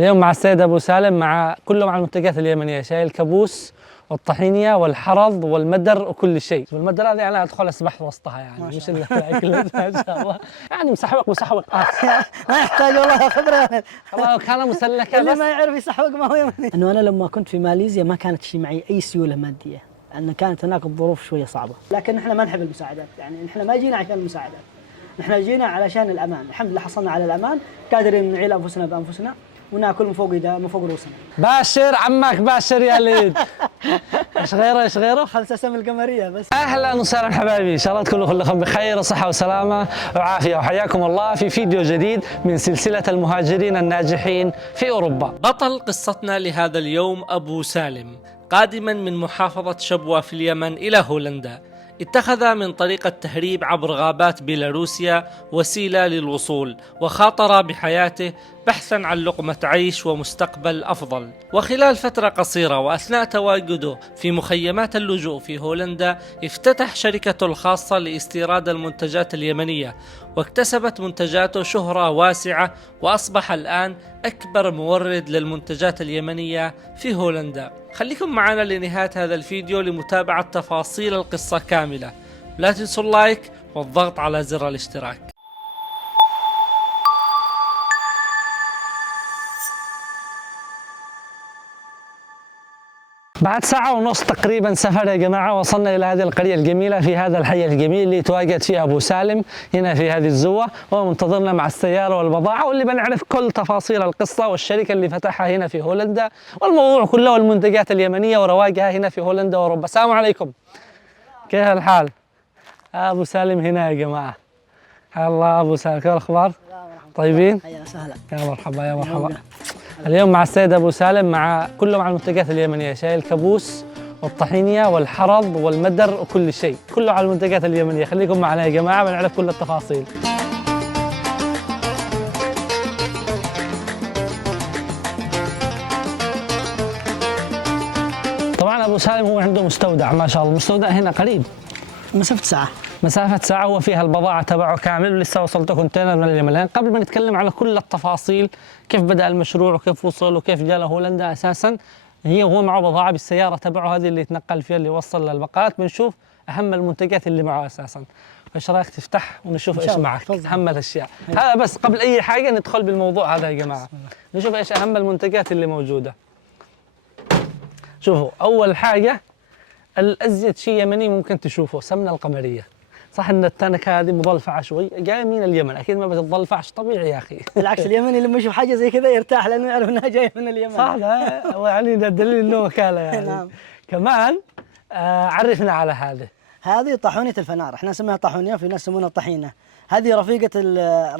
اليوم مع السيد أبو سالم كله مع المنتجات اليمنية، شاي الكابوس والطحينية والحرض والمدر وكل شيء. والمدر هذه أنا أدخل أسبح وسطها يعني مش اللي الأكل ما شاء الله، يعني مسحوق ما يحتاج والله خبرة. والله كان مسلكة اللي بس ما يعرف يسحوق ما هو يمني. إنه أنا لما كنت في ماليزيا ما كانت شيء معي أي سيولة مادية، لأن كانت هناك الظروف شوية صعبة، لكن إحنا ما نحب المساعدات، يعني إحنا ما جينا عشان المساعدات، إحنا جينا علشان الأمان. الحمد لله حصلنا على الأمان، قادرين نعيل أنفسنا بأنفسنا وناكل من فوق رؤوسنا. باشر عمك باشر يا ليد. ايش غيره 5 سم القمرية بس. اهلا وسهلا حبايبي، ان شاء الله تكونوا كلكم بخير وصحه وسلامه وعافيه، وحياكم الله في فيديو جديد من سلسله المهاجرين الناجحين في اوروبا. بطل قصتنا لهذا اليوم أبو سالم، قادما من محافظة شبوة في اليمن إلى هولندا، اتخذ من طريق التهريب عبر غابات بيلاروسيا وسيلة للوصول، وخاطر بحياته بحثا عن لقمة عيش ومستقبل أفضل. وخلال فترة قصيرة وأثناء تواجده في مخيمات اللجوء في هولندا، افتتح شركته الخاصة لاستيراد المنتجات اليمنية، واكتسبت منتجاته شهرة واسعة، وأصبح الآن أكبر مورد للمنتجات اليمنية في هولندا. خليكم معنا لنهاية هذا الفيديو لمتابعة تفاصيل القصة كاملة. لا تنسوا اللايك والضغط على زر الاشتراك. بعد ساعة ونص تقريبا سفر يا جماعة، وصلنا إلى هذه القرية الجميلة في هذا الحي الجميل اللي يتواجد فيه أبو سالم هنا في هذه الزوة، ومنتظرنا مع السيارة والبضاعة، واللي بنعرف كل تفاصيل القصة والشركة اللي فتحها هنا في هولندا والموضوع كله والمنتجات اليمنية ورواقها هنا في هولندا وأوروبا. السلام عليكم، كيف الحال؟ أبو سالم هنا يا جماعة. الله أبو سالم، كيف الأخبار؟ طيبين؟ يا سهلا. يا مرحبا يا مرحبا. اليوم مع السيد أبو سالم كله مع المنتجات اليمنية، شاي الكابوس والطحينية والحرض والمدر وكل شيء، كله على المنتجات اليمنية. خليكم معنا يا جماعة بنعرف كل التفاصيل. طبعا أبو سالم هو عنده مستودع ما شاء الله، المستودع هنا قريب، مسافة ساعة هو فيها البضاعة تبعه كامل، ولسه وصلته كونتينر من اليمن. الآن قبل ما نتكلم على كل التفاصيل، كيف بدأ المشروع وكيف وصل وكيف جاء لهولندا أساسا، هو معه بضاعة بالسيارة تبعه هذه اللي يتنقل فيها اللي يوصل للبقالات، بنشوف أهم المنتجات اللي معه أساسا. فإيش رأيك تفتح ونشوف إيش معك أهم الأشياء؟ هذا بس قبل أي حاجة ندخل بالموضوع هذا يا جماعة، نشوف إيش أهم المنتجات اللي موجودة. شوفوا أول حاجة الأزيد شيء يمني ممكن تشوفه، سمنة القمرية. صح ان التنكه هذه مضلفعه شوي، جايه من اليمن، اكيد ما بتتضلفعش، طبيعي يا اخي. بالعكس اليمني لما يشوف حاجه زي كذا يرتاح، لانه يعرف انها جايه من اليمن. صح، يعني ده دليل انه وكاله يعني. نعم. كمان عرفنا على هذه طاحونية الفنار، احنا نسميها طاحونية، في ناس يسمونها طحينة. هذه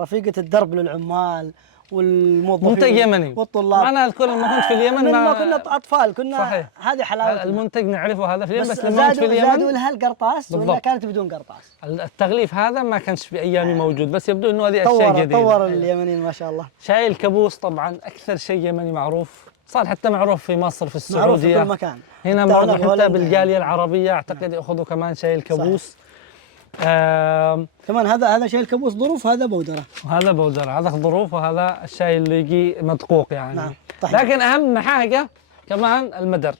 رفيقة الدرب للعمال والموظفين، منتج يمني والطلاب. انا اذكر لما كنت في اليمن ما كنا اطفال كنا صحيح. هذه حلاوتنا، المنتج نعرفه هذا في اليمن، بس لما كنت في اليمن زادوا لها القرطاس ولا كانت بدون قرطاس. التغليف هذا ما كانش في ايامي موجود، بس يبدو انه هذه اشياء جديده. طور اليمنيين ما شاء الله. شاي الكابوس طبعا اكثر شيء يمني معروف، صار حتى معروف في مصر، في السعوديه، معروف في كل مكان، هنا برضه حتى بالجاليه العربيه اعتقد ياخذوا كمان شاي الكابوس. كمان هذا شاي الكابوس ظروف، هذا بودره، وهذا بودره، هذا ظروف، وهذا الشاي اللي يجي مدقوق يعني. نعم. لكن اهم حاجه كمان المدر.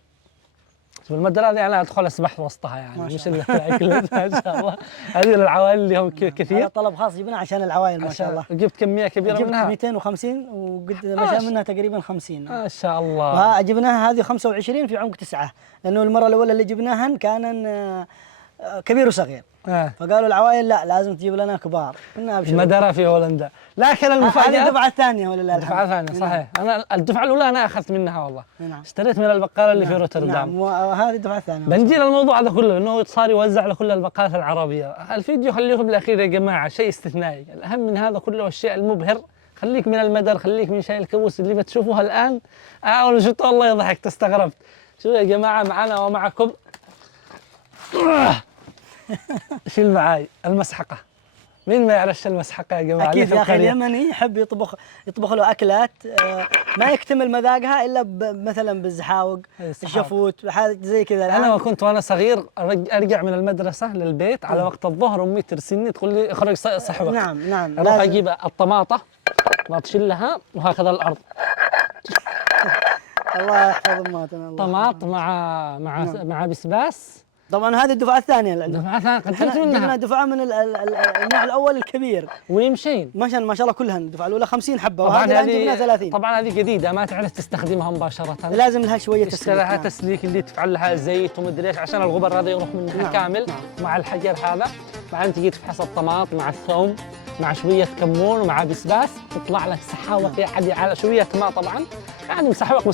المدر هذه انا ادخل اسبح وسطها يعني مش اللي الاكل ما شاء الله. هذه للعوائل اللي هم كثير، هذا طلب خاص جبناه عشان العوائل ما شاء الله. جبت كميه كبيره منها، 250 وقد مشى منها تقريبا 50 ما شاء الله. وجبناها هذه 25 في عمق 9، لانه المره الاولى اللي جبناها كان كبير وصغير، فقالوا العوائل لا لازم تجيب لنا كبار. المدرة في هولندا. لكن المفاجأة هذه الدفعة الثانية ولله الحمد. الدفعة الثانية صحيح. أنا الدفعة الأولى أنا أخذت منها والله. نعم. اشتريت من البقالة اللي في روتردام. نعم، وهذه الدفعة الثانية. بنجي للموضوع هذا كله، إنه صار يوزع لكل البقالات العربية. الفيديو خليه بالأخير يا جماعة شيء استثنائي. الأهم من هذا كله والشيء المبهر، خليك من المدر، خليك من شاي الكابوس اللي بتشوفوها الآن. أنا شفت والله ضحكت استغربت. شو يا جماعة معنا ومعكم شيل معاي المسحقة. مين ما يعرفش المسحقة يا جماعة؟ أكيد يا أخي، اليمني يحب يطبخ له أكلات ما يكتمل مذاقها إلا مثلا بالزحاوق، الشفوت، حاجات زي كذا. أنا وأنا صغير أرجع من المدرسة للبيت على وقت الظهر، أمي ترسلني تقول لي اخرج صحوك. نعم. أروح أجيب الطماطة وأطشلها وهكذا الأرض الله يحفظ امهاتنا. طماط مع بسباس. طبعا هذه الدفعه الثانيه اللي عندنا. دفعة ثانية قدمت احنا جبنا منها دفعه من النوع الاول الكبير، ويمشين. ما شاء الله كلها الدفعه الاولى 50 حبه، طبعا وهذه الان جبنا 30. طبعا هذه جديدة ما تعرف تستخدمها مباشرة، لازم لها شويه تشتري تسليك. لها تسليك اللي تفعل لها زيت ومدري ايش عشان الغبر هذا يروح منها كامل مع الحجر هذا. بعدين تجي تفحص الطماط مع الثوم مع شوية كمون ومع بسباس، تطلع لك سحاوة عادي على شوية ماء طبعا، يعني مسحوق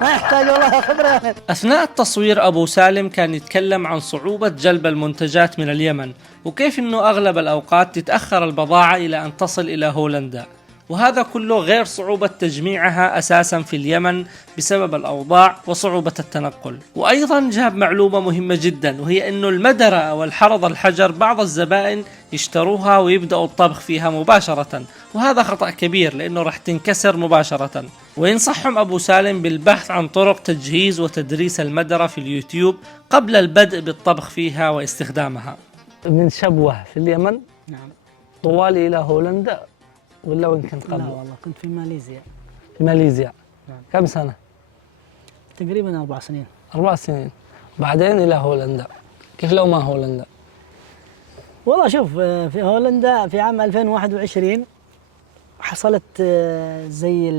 ما يحتاج والله خبره. أثناء التصوير أبو سالم كان يتكلم عن صعوبة جلب المنتجات من اليمن، وكيف أنه أغلب الأوقات تتأخر البضاعة إلى أن تصل إلى هولندا، وهذا كله غير صعوبة تجميعها أساسا في اليمن بسبب الأوضاع وصعوبة التنقل. وأيضا جاب معلومة مهمة جدا، وهي أنه المدرة أو الحرض الحجر بعض الزبائن يشتروها ويبدأوا الطبخ فيها مباشرة، وهذا خطأ كبير لأنه راح تنكسر مباشرة. وينصحهم أبو سالم بالبحث عن طرق تجهيز وتدريس المدرة في اليوتيوب قبل البدء بالطبخ فيها واستخدامها. من شبوة في اليمن نعم. طوالي إلى هولندا ولا وين كنت لا قبل؟ والله كنت في ماليزيا. في ماليزيا. نعم. كم سنة؟ تقريبا 4 سنين. 4 سنين. بعدين إلى هولندا. كيف لو ما هولندا؟ والله شوف، في هولندا في عام 2021 حصلت زي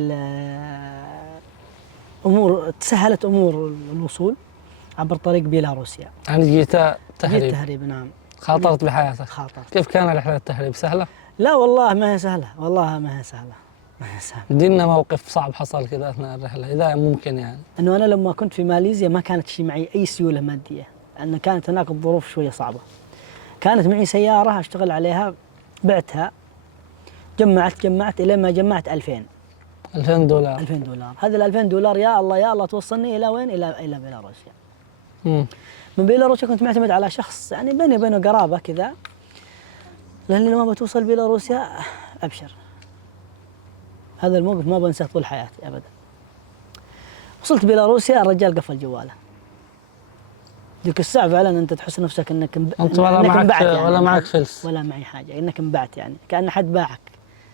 امور، تسهلت امور الوصول عبر طريق بيلاروسيا. يعني جيت جيت تهريب. تهريب. نعم. خاطرت بحياتك. خاطر. كيف كان رحلة التهريب؟ سهلة؟ لا والله ما هي سهلة، والله ما هي سهلة، ما هي سهلة. دينا موقف صعب حصل كذا أثناء الرحلة إذا ممكن يعني. انه انا لما كنت في ماليزيا ما كانت شي معي اي سيولة مادية، لان كانت هناك الظروف شوية صعبة. كانت معي سيارة اشتغل عليها، بعتها، جمعت الى ما جمعت 2000 $2000. 2000 دولار. هذه ال 2000 دولار يا الله يا الله توصلني الى وين؟ الى بيلاروسيا. من بيلاروسيا كنت معتمد على شخص يعني بيني وبينه قرابه كذا، لان لما بتوصل بيلاروسيا ابشر. هذا الموقف ما بنساه طول حياتي ابدا. وصلت بيلاروسيا الرجال قفل جواله. ذيك الساعه فعلا انت تحس نفسك انك انت ولا معك انبعت يعني، ولا معك فلس ولا معي حاجه، انك انبعت يعني، كان حد باعك،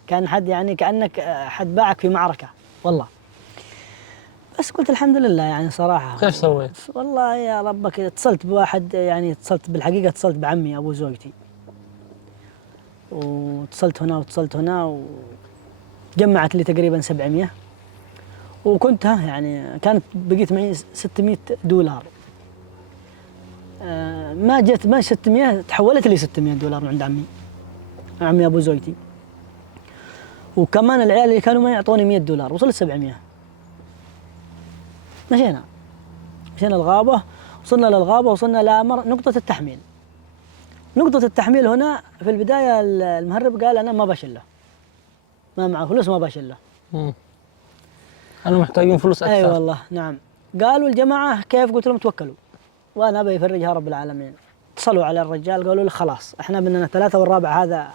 كان حد يعني كانك حد باعك في معركه والله. بس قلت الحمد لله يعني صراحه. كيف سويت؟ والله يا ربك اتصلت بواحد، يعني اتصلت بالحقيقه، اتصلت بعمي ابو زوجتي، واتصلت هنا واتصلت هنا، وجمعت لي تقريبا 700، وكنت يعني كانت بقيت معي 600 دولار. ما جت ما 600، تحولت لي 600 دولار من عند عمي ابو زوجتي. وكمان العيال اللي كانوا معي يعطوني 100 دولار، وصلت 700. مشينا الغابة، وصلنا للغابة، وصلنا نقطة التحميل. نقطة التحميل هنا في البداية المهرب قال أنا ما بشله، ما معه فلوس، ما بشله. أنا محتاجين فلوس أكثر. أي والله نعم. قالوا الجماعة كيف؟ قلت لهم توكلوا وأنا بيفرجها رب العالمين. اتصلوا على الرجال قالوا له خلاص احنا بدنا 3 والرابع هذا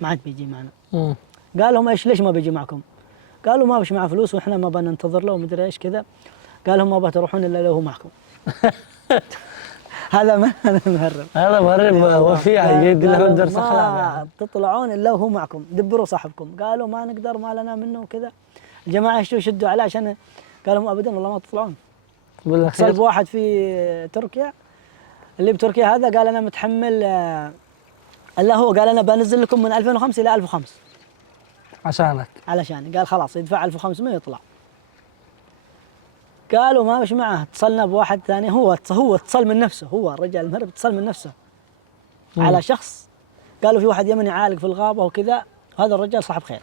ما عاد بيجي معنا. قال لهم ايش ليش ما بيجي معكم؟ قالوا ما بش معه فلوس واحنا ما بننتظر له ومدري ايش كذا. قال لهم ما بتروحون الا لو هو معكم. هذا مهرب. هذا مهرب وفي يدي له درس اخلاق يعني. تطلعون الا وهو معكم، دبروا صاحبكم. قالوا ما نقدر، ما لنا منه وكذا. الجماعه يشدوا عليه عشان قالوا ابدا والله ما تطلعون. اتصل بواحد في تركيا، اللي بتركيا هذا قال انا متحمل، الا هو قال انا بنزل لكم من 2005 الى 1005 عشانك، علشان قال خلاص يدفع 1500 يطلع. قالوا ما مش معه. اتصلنا بواحد ثاني، هو اتصل من نفسه، هو الرجال المهرب اتصل من نفسه على شخص. قالوا في واحد يمني عالق في الغابه وكذا، هذا الرجال صاحب خير،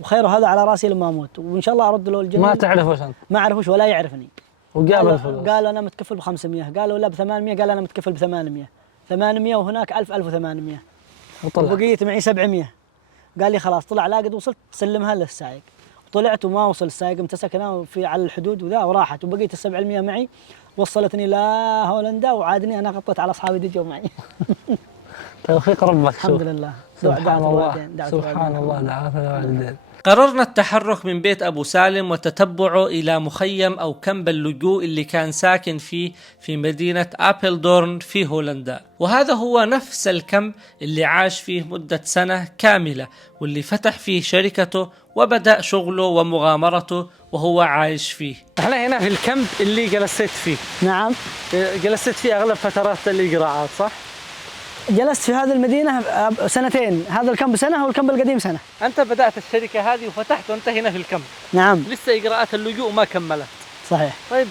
وخيره هذا على راسي لما اموت، وان شاء الله ارد له الجنه. ما تعرفوش انت؟ ما اعرفوش ولا يعرفني. وجاب الفلوس. قالوا انا متكفل ب500، قالوا لا ب800، قال انا متكفل ب800. 800 وهناك 1000 1800 وبقيت معي 700. قال لي خلاص طلع لاقد، وصلت سلمها للسائق. طلعت وما وصل السائق، امتسكنا في على الحدود وذا وراحت، وبقيت ال700 معي، وصلتني لهولندا وعادني انا غطيت على اصحابي اللي جو معي. توفيق ربك. الحمد لله. سبحان الله، سبحان الله، دعاء الوالدين. قررنا التحرك من بيت أبو سالم وتتبعه إلى مخيم أو كمب اللجوء اللي كان ساكن فيه في مدينة أبلدورن في هولندا. وهذا هو نفس الكمب اللي عاش فيه مدة سنة كاملة، واللي فتح فيه شركته وبدأ شغله ومغامرته وهو عايش فيه. احنا هنا في الكمب اللي جلست فيه. نعم. جلست فيه أغلب فترات الإجراءات صح؟ جلست في هذه المدينة سنتين، هذا الكامب سنة والكامب القديم سنة. أنت بدأت الشركة هذه وفتحت وأنت هنا في الكمب. نعم. لسه إجراءات اللجوء ما كملت. صحيح. طيب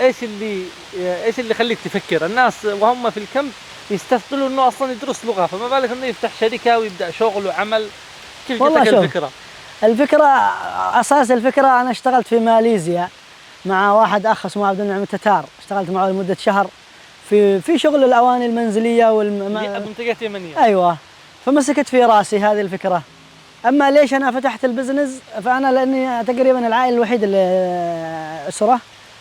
إيش اللي خليك تفكر؟ الناس وهم في الكمب يستثقلوا إنه أصلا يدرس لغة، فما بالك إنه يفتح شركة ويبدأ شغل وعمل. كيف جتك الفكرة؟ أساس الفكرة أنا اشتغلت في ماليزيا مع واحد أخ اسمه عبد المنعم التتار، اشتغلت معه لمدة شهر في شغل الأواني المنزلية منتجات يمنية. أيوة، فمسكت في راسي هذه الفكرة. أما ليش أنا فتحت البزنس؟ فأنا لأني تقريبا العائل الوحيد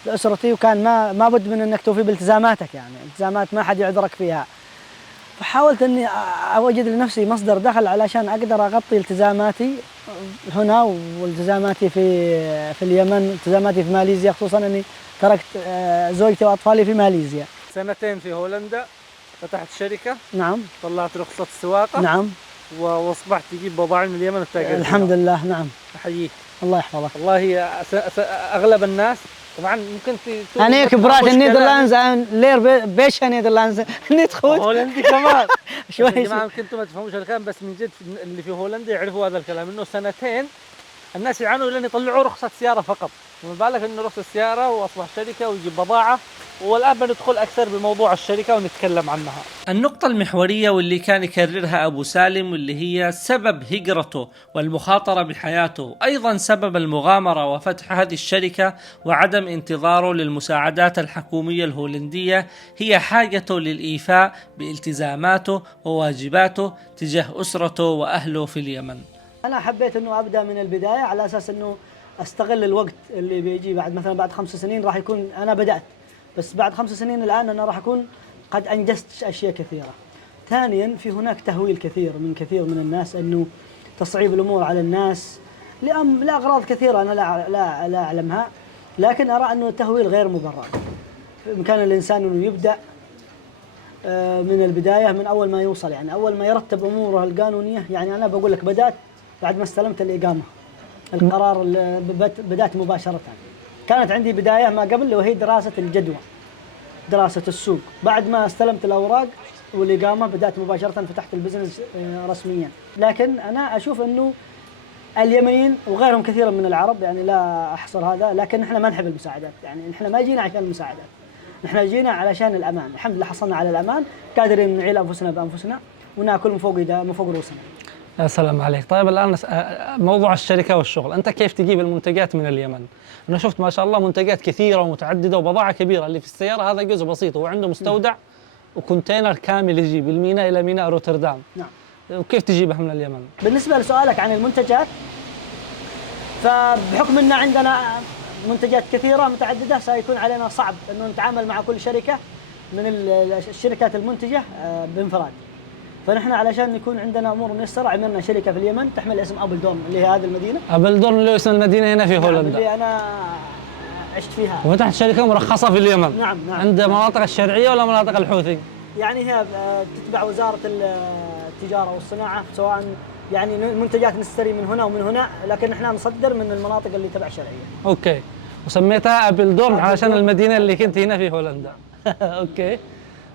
لأسرتي، وكان ما بد من أنك توفي بالتزاماتك، يعني التزامات ما حد يعذرك فيها. فحاولت أني أوجد لنفسي مصدر دخل علشان أقدر أغطي التزاماتي هنا والتزاماتي في اليمن، التزاماتي في ماليزيا، خصوصا أني تركت زوجتي وأطفالي في ماليزيا. سنتين في هولندا، فتحت شركة. نعم. طلعت رخصة السواقة. نعم. واصبحت تجيب بضائع من اليمن وتتاجر. الحمد لله. نعم. احييك. الله يحفظك. والله اغلب الناس طبعا ممكن أنا كبرات النيدرلاندز لير بيش النيدرلاندز ندخل هولندي كمان. شوي يا جماعه يمكن انتم ما تفهموش الكلام، بس من جد اللي في هولندا يعرفوا هذا الكلام، انه سنتين الناس يعانوا لين يطلعوا رخصة سيارة فقط، وما بالك انه رخصة السيارة واصبح شركة ويجيب بضاعة. والآن بندخل أكثر بموضوع الشركة ونتكلم عنها. النقطة المحورية واللي كان يكررها أبو سالم واللي هي سبب هجرته والمخاطرة بحياته، أيضا سبب المغامرة وفتح هذه الشركة وعدم انتظاره للمساعدات الحكومية الهولندية، هي حاجته للإيفاء بالتزاماته وواجباته تجاه أسرته وأهله في اليمن. أنا حبيت أنه أبدأ من البداية على أساس أنه أستغل الوقت اللي بيجي بعد 5 سنين، راح يكون أنا بدأت، بس بعد 5 سنين الآن أنا راح أكون قد أنجزت أشياء كثيرة. ثانيا في هناك تهويل كثير من الناس، أنه تصعيب الأمور على الناس لأغراض كثيرة أنا لا أعلمها، لكن أرى أنه التهويل غير مبرر. بإمكان الإنسان أنه يبدأ من البداية، من أول ما يوصل، يعني أول ما يرتب أموره القانونية. يعني أنا بقول لك بدأت بعد ما استلمت الإقامة، القرار بدأت مباشرة. كانت عندي بداية ما قبل، وهي دراسة الجدوى، دراسة السوق. بعد ما استلمت الأوراق والإقامة بدأت مباشرة فتحت البزنس رسميا. لكن أنا أشوف أنه اليمنيين وغيرهم كثيرا من العرب، يعني لا أحصر هذا، لكن إحنا ما نحب المساعدات. يعني إحنا ما جينا عشان المساعدات، إحنا جينا علشان الأمان. الحمد لله حصلنا على الأمان، قادرين نعيل أنفسنا بأنفسنا ونأكل من فوق رؤوسنا. يا سلام عليك. طيب الآن موضوع الشركة والشغل، أنت كيف تجيب المنتجات من اليمن؟ أنا شفت ما شاء الله منتجات كثيرة ومتعددة وبضاعة كبيرة. اللي في السيارة هذا جزء بسيط، هو عنده مستودع وكونتينر كامل يجيب الميناء إلى ميناء روتردام. نعم. وكيف تجيبها من اليمن؟ بالنسبة لسؤالك عن المنتجات، فبحكم أن عندنا منتجات كثيرة متعددة، سيكون علينا صعب أنه نتعامل مع كل شركة من الشركات المنتجة بانفراد. فنحن علشان يكون عندنا امور ميسره عملنا شركه في اليمن تحمل اسم ابلدورن، اللي هي هذه المدينه. ابلدورن اللي اسم المدينه هنا في هولندا. اللي انا عشت فيها. وفتحت شركه مرخصه في اليمن. نعم. عند مناطق الشرعيه ولا مناطق الحوثي؟ يعني هي تتبع وزاره التجاره والصناعه، سواء يعني منتجات نشتري من هنا ومن هنا، لكن احنا نصدر من المناطق اللي تبع شرعيه. اوكي. وسميتها ابلدورن علشان المدينه اللي كنت هنا في هولندا. اوكي.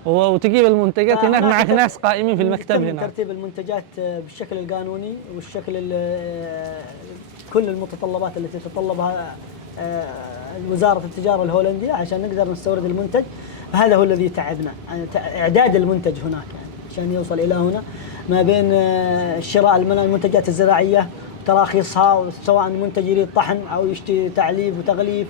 وتجيب المنتجات هناك معك ناس قائمين في المكتب هنا. ترتيب المنتجات بالشكل القانوني والشكل كل المتطلبات التي تتطلبها وزارة التجارة الهولندية عشان نقدر نستورد المنتج. فهذا هو الذي تعبنا، إعداد المنتج هناك يعني عشان يوصل إلى هنا، ما بين شراء المنتجات الزراعية وتراخيصها، سواء منتج يريد طحن أو يشتري تعليب وتغليف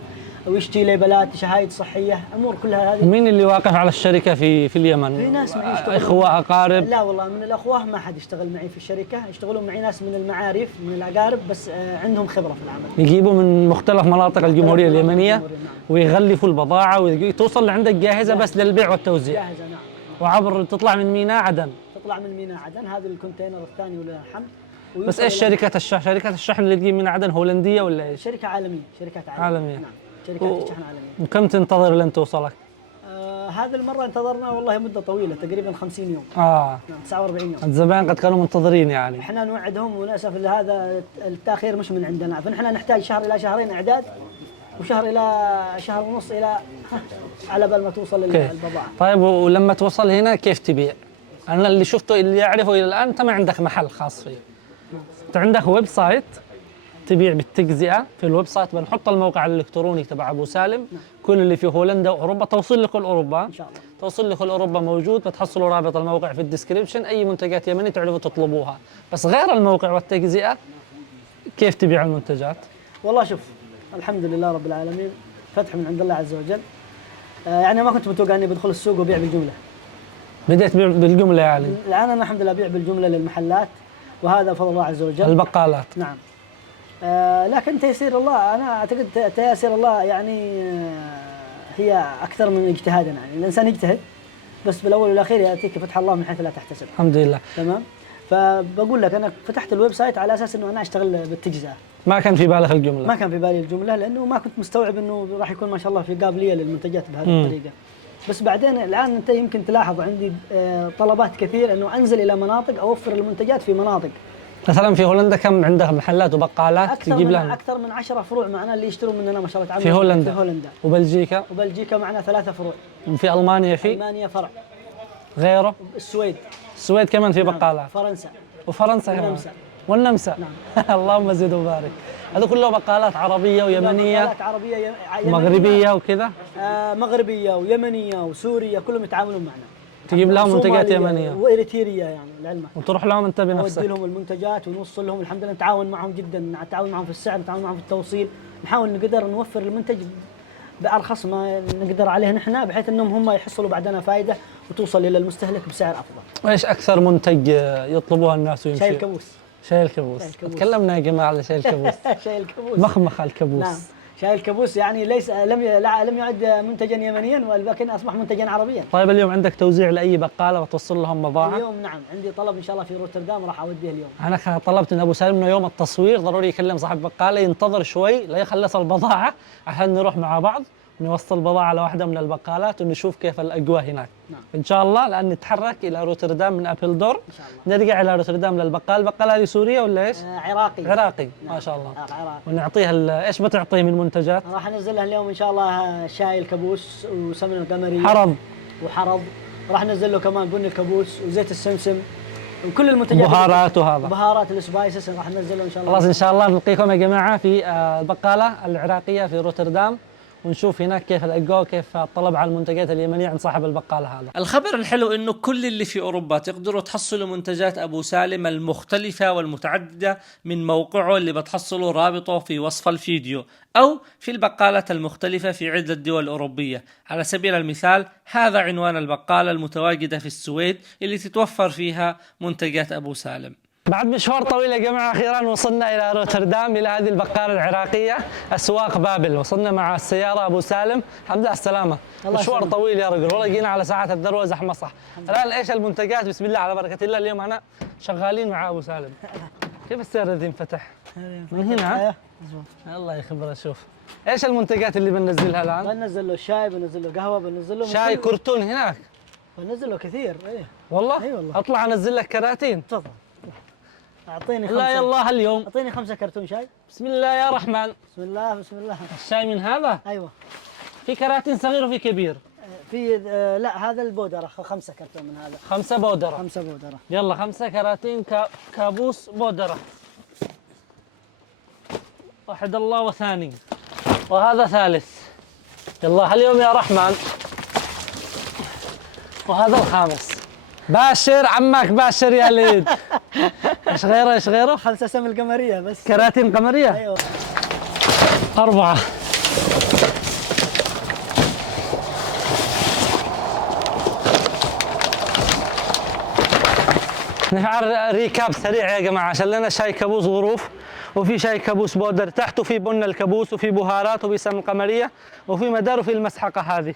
أو يشتري ليبلات، شهايد صحية، أمور كلها هذه. مين اللي واقف على الشركة في اليمن؟ في ناس معي يشتغلون. إخوة أقارب؟ لا والله من الأخوة ما حد يشتغل معي في الشركة، يشتغلون معي ناس من المعارف من الأقارب، بس عندهم خبرة في العمل. يجيبوا من مختلف مناطق الجمهورية اليمنية ويغلفوا البضاعة وتوصل لعندك جاهزة بس للبيع والتوزيع. جاهزة نعم. وعبر تطلع من ميناء عدن. تطلع من ميناء عدن، هذا الكونتينر الثاني والحمل، بس ايش شركة الشحن؟ شركة الشحن اللي تجي من عدن هولندية ولا ايش؟ شركة عالمية، شركات عالمية. عالمية. نعم، شركات الشحن عالمية. وكم تنتظر لين توصلك؟ هذه المرة انتظرنا والله مدة طويلة، تقريبا 50 يوم. نعم 49 يوم. الزبائن قد كانوا منتظرين يعني. احنا نوعدهم وللاسف هذا التاخير مش من عندنا، فنحن نحتاج شهر الى شهرين اعداد، وشهر الى شهر ونص الى على بال ما توصل البضاعة. طيب ولما توصل هنا كيف تبيع؟ انا اللي شفته اللي اعرفه الى الان انت ما عندك محل خاص فيه. انت عندك ويب سايت تبيع بالتجزئه، في الويب سايت بنحط الموقع الالكتروني تبع ابو سالم، كل اللي في هولندا واوروبا توصل لكل اوروبا ان شاء الله. توصل لكل اوروبا موجود، بتحصلوا رابط الموقع في الديسكربشن، اي منتجات يمني تعرفوا تطلبوها. بس غير الموقع والتجزئه كيف تبيع المنتجات؟ والله شوف، الحمد لله رب العالمين، فتح من عند الله عز وجل. يعني ما كنت متوقع اني بدخل السوق وبيع بالجمله. بديت بيع بالجمله يعني؟ الان انا الحمد لله ابيع بالجمله للمحلات، وهذا فضل الله عز وجل. البقالات. نعم. لكن تيسير الله، انا اعتقد تيسير الله يعني هي اكثر من اجتهادنا، يعني الانسان يجتهد بس بالاول والاخير ياتيك فتح الله من حيث لا تحتسب. الحمد لله. تمام. فبقول لك انا فتحت الويب سايت على اساس انه انا اشتغل بالتجزئه. ما كان في بالك الجمله؟ ما كان في بالي الجمله، لانه ما كنت مستوعب انه راح يكون ما شاء الله في قابليه للمنتجات بهذه الطريقه. بس بعدين الان انت يمكن تلاحظ عندي طلبات كثير انه انزل الى مناطق اوفر المنتجات في مناطق. مثلا في هولندا كم عندك محلات وبقالات تجيب لهم؟ اكثر من 10 فروع معنا اللي يشتروا مننا ما شاء الله تعالى. في هولندا. في هولندا. وبلجيكا؟ وبلجيكا معنا 3 فروع. وفي المانيا في؟ المانيا فرع. غيره؟ السويد. السويد كمان في نعم. بقالات. فرنسا. وفرنسا كمان. والنمسا. والنمسا. نعم. اللهم زد وبارك. هذا كله بقالات عربيه ويمنيه. بقالات عربيه مغربيه وكذا. مغربيه ويمنيه وسوريه، كلهم يتعاملون معنا. تجيب لهم منتجات يمنيه وإريتريا يعني لعلمك. وتروح لهم انت بنفسك؟ نودي لهم المنتجات ونوصل لهم، الحمد لله نتعاون معهم جدا، نتعاون معهم في السعر، نتعاون معهم في التوصيل، نحاول نقدر نوفر المنتج بأرخص ما نقدر عليه نحن، بحيث انهم هم يحصلوا بعدنا فائده وتوصل الى المستهلك بسعر افضل. وايش اكثر منتج يطلبوه الناس ويمشي؟ شاي الكابوس. شاي الكابوس. تكلمنا يا جماعه على شاي الكابوس. شاي الكابوس. مخمخ الكابوس. نعم. شاي الكابوس يعني ليس لم يعد منتجا يمنيا، ولكن اصبح منتجا عربيا. طيب اليوم عندك توزيع لاي بقاله وتوصل لهم بضاعه؟ اليوم نعم عندي طلب ان شاء الله في روتردام راح اوديه اليوم. انا طلبت من ابو سالم انه يوم التصوير ضروري يكلم صاحب بقاله ينتظر شوي ليخلص البضاعه عشان نروح مع بعض نوصل بضاعه لواحده من البقالات ونشوف كيف الاجواء هناك. نعم. ان شاء الله لان نتحرك الى روتردام من ابلدور ان شاء الله. نرجع الى روتردام للبقال. البقاله هذه سوريه ولا ايش؟ عراقي. عراقي. نعم. ما شاء الله. عراقي. ونعطيها ايش بتعطيه من منتجات؟ راح انزلها اليوم ان شاء الله شاي الكابوس وسمن القمري. حرض. وحرض. راح انزل له كمان بن الكابوس وزيت السمسم وكل المنتجات. بهارات وهذا. بهارات السبايسز راح ننزله ان شاء الله. خلاص ان شاء الله نلقيكم يا جماعه في البقاله العراقيه في روتردام ونشوف هناك كيف الاجواء وكيف الطلب على المنتجات اليمنيه عند صاحب البقاله هذا. الخبر الحلو انه كل اللي في اوروبا تقدروا تحصلوا منتجات ابو سالم المختلفه والمتعدده من موقعه اللي بتحصلوا رابطه في وصف الفيديو او في البقالات المختلفه في عده دول اوروبيه. على سبيل المثال هذا عنوان البقاله المتواجده في السويد اللي تتوفر فيها منتجات ابو سالم. بعد مشوار طويل يا جماعة أخيرا وصلنا إلى روتردام إلى هذه البقالة العراقية أسواق بابل. وصلنا مع السيارة أبو سالم. الحمد لله على السلامة. مشوار طويل يا رجل والله، جينا على ساعة الذروة زحمة صح. الآن إيش المنتجات؟ بسم الله على بركة الله. اليوم أنا شغالين مع أبو سالم. كيف السيارة ذي انفتح؟ من هنا؟ الله يخبره. شوف إيش المنتجات اللي بننزلها الآن؟ بنزل له شاي، بنزل له قهوة، بنزل له شاي كرتون هناك. بنزل له كثير. إيه والله؟ أي والله. أطلع أنزل لك كراتين. تفضل. أعطيني 5. لا يلا هاليوم. أعطيني 5 كرتون شاي. بسم الله يا رحمن. بسم الله بسم الله. الشاي من هذا؟ أيوة. في كراتين صغير وفي كبير. في لا هذا البودرة 5 كرتون من هذا. 5 بودرة. 5 بودرة. يلا 5 كراتين كابوس بودرة. واحد الله وثاني وهذا ثالث. يلا هاليوم يا رحمن. وهذا الخامس. باشر عمك باشر يا ليد. ايش غيره ايش غيره؟ 5 سمن قمرية بس. كراتين قمرية؟ ايوه. 4. نفعل ريكاب سريع يا جماعة عشان لنا شاي كابوس ظروف، وفي شاي كابوس بودر تحت، وفي بن الكابوس، وفي بهارات، وفي سمن قمرية، وفي مدار، وفي المسحقة هذه،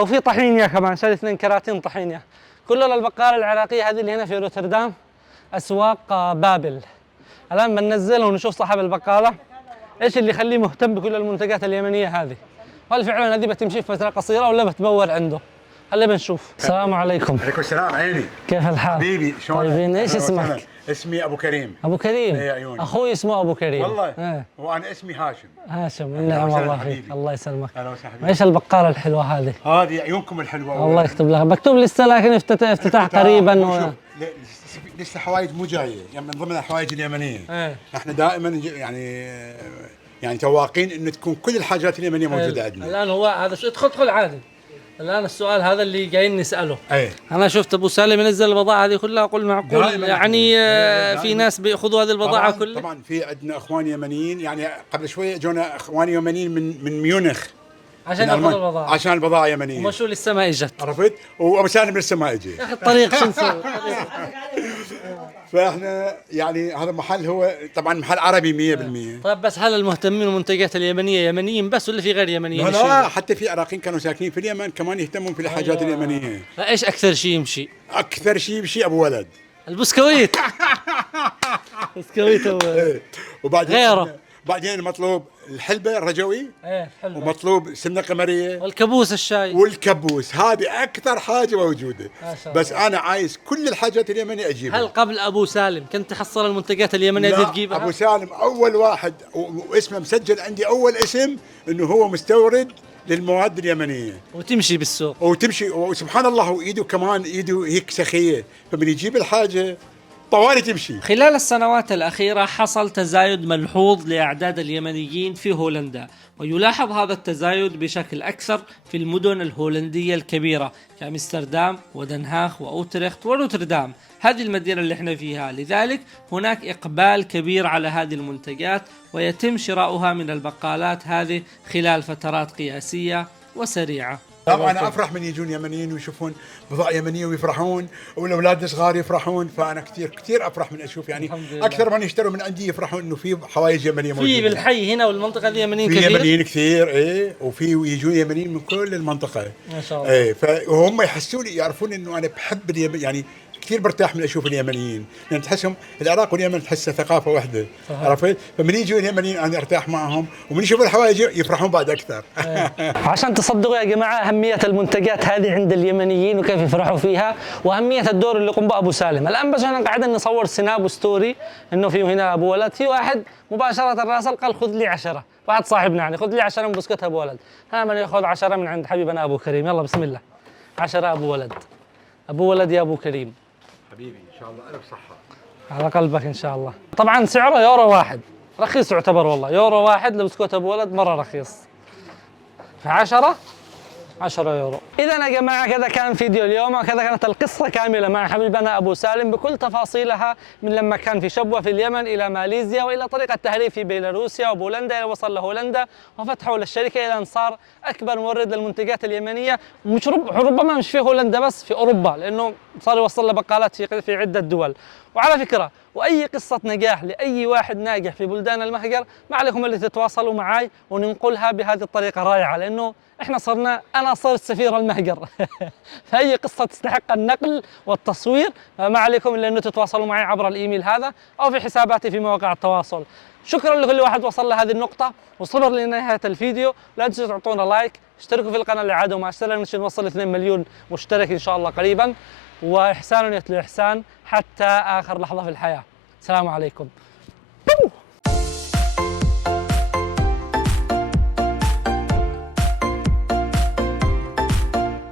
وفي طحينيا كمان شال 2 كراتين طحينيا. كله للبقالة العراقية هذه اللي هنا في روتردام أسواق بابل. الآن بننزله ونشوف صاحب البقالة إيش اللي يخليه مهتم بكل المنتجات اليمنية هذه، وهل فعلا هذه بتمشي في فترة قصيرة ولا بتبور عنده؟ هلا بنشوف. السلام عليكم. عليكم السلام عيني. كيف الحال؟ حبيبي شلونك؟ طيبين. ايش اسمك؟ اسمي ابو كريم. ابو كريم. ايه عيوني. اخوي اسمه ابو كريم. والله. ايه. وانا اسمي هاشم. هاشم، نعم الله فيك، الله يسلمك. اهلا وسهلا. ايش البقالة الحلوة هذه؟ هذه عيونكم الحلوة. الله يكتب لها، مكتوب لسه لكن افتتاح قريبا لسه حوايج مو جاية، يعني من ضمن الحوايج اليمنية. ايه. احنا دائما يعني تواقين انه تكون كل الحاجات اليمنية موجودة عندنا. الآن هو هذا شو، ادخل عادي. الآن السؤال هذا اللي جايين نسأله. ايه. أنا شفت أبو سالم ينزل البضاعة هذه كلها، أقول معقول يعني في ناس بيأخذوا هذه البضاعة كلها؟ طبعا في عندنا اخوان يمنيين، يعني قبل شوي جونا اخوان يمنيين من ميونخ عشان ياخذوا البضاعة. عشان البضاعة يمنية. وما شو لسه ما اجت. عرفت؟ وابو سالم لسه ما اجى. يا أخي الطريق شو نسوي؟ فاحنا يعني هذا محل هو طبعا محل عربي 100%. طيب بس هل المهتمين بالمنتجات اليمنية يمنيين بس ولا في غير يمنيين؟ لا حتى في عراقيين كانوا ساكنين في اليمن كمان يهتمون في الحاجات اليمنية. ايش أكثر شيء يمشي؟ أكثر شيء بشيء أبو ولد. البسكويت. بسكويت هو. وبعدين غيره. بعدين مطلوب الحلبة الرجوي. ايه حلو. ومطلوب سمنة قمرية. والكبوس الشاي. والكبوس، هذه أكثر حاجة موجودة. ما شاء الله. بس أنا عايز كل الحاجات اليمنية أجيبها. هل قبل أبو سالم كنت تحصل المنتجات اليمنية دي تجيبها؟ أبو سالم أول واحد واسمه مسجل عندي، أول اسم إنه هو مستورد للمواد اليمنية وتمشي بالسوق. وتمشي، وسبحان الله وإيده كمان إيده هيك سخية، فمن يجيب الحاجة طوالي تمشي. خلال السنوات الأخيرة حصل تزايد ملحوظ لأعداد اليمنيين في هولندا، ويلاحظ هذا التزايد بشكل أكثر في المدن الهولندية الكبيرة كأمستردام ودنهاغ وأوترخت وروتردام، هذه المدينة اللي احنا فيها. لذلك هناك إقبال كبير على هذه المنتجات، ويتم شراؤها من البقالات هذه خلال فترات قياسية وسريعة. طبعا أنا أفرح من يجون يمنيين ويشوفون بضاعة يمنية ويفرحون، والأولاد الصغار يفرحون، فأنا كثير أفرح من أشوف يعني أكثر من يشتروا من عندي يفرحون إنه في حوايج يمنية موجودة. في بالحي هنا والمنطقة دي يمنيين في كثير. يمنيين كثير إيه، وفي يجون يمنيين من كل المنطقة. ما شاء الله. إيه، فهم يحسون يعرفون إنه أنا بحب اليمن، يعني كثير برتاح من اشوف اليمنيين، لان تحسهم العراق واليمن تحسها ثقافه واحده. عرفت؟ فمن يجوا اليمنيين انا ارتاح معهم، ومن يشوفوا الحوايج يفرحون بعد اكثر. عشان تصدقوا يا جماعه اهميه المنتجات هذه عند اليمنيين وكيف يفرحوا فيها، واهميه الدور اللي قم به ابو سالم. الان بس احنا قاعدين نصور سناب وستوري انه في هنا ابو ولد، في واحد مباشره راسل قال خذ لي 10، واحد صاحبنا يعني خذ لي 10 من بسكوت ابو ولد. ها من ياخذ 10 من عند حبيبنا ابو كريم، يلا بسم الله. 10 ابو ولد، ابو ولد يا ابو كريم. حبيبي ان شاء الله الف صحه. على قلبك ان شاء الله. طبعا سعره يورو واحد، رخيص يعتبر والله، يورو واحد لبسكوت ابو ولد مره رخيص. 10 يورو. إذا يا جماعة كذا كان فيديو اليوم، وكذا كانت القصة كاملة مع حبيبنا أبو سالم بكل تفاصيلها، من لما كان في شبوة في اليمن إلى ماليزيا، وإلى طريقة تهريب في بيلاروسيا وبولندا إلى وصل لهولندا وفتحوا للشركة إلى أن صار أكبر مورد للمنتجات اليمنية، مش ربما مش في هولندا بس، في أوروبا، لأنه صار يوصل لبقالات في عدة دول. وعلى فكرة، وأي قصة نجاح لأي واحد ناجح في بلدان المهجر ما عليكم اللي تتواصلوا معي وننقلها بهذه الطريقة الرائعة، لأنه احنا أنا صرت سفير المهجر. فأي قصة تستحق النقل والتصوير ما عليكم إلا أنه تتواصلوا معي عبر الإيميل هذا أو في حساباتي في مواقع التواصل. شكرا لكل واحد وصل لهذه النقطة وصبر لنهاية الفيديو. لا تنسوا تعطونا لايك، اشتركوا في القناة اللي عادوا ما اشتركوا عشان نوصل 2 مليون مشترك إن شاء الله قريبا، وإحسان يتلو إحسان حتى آخر لحظة في الحياة. السلام عليكم.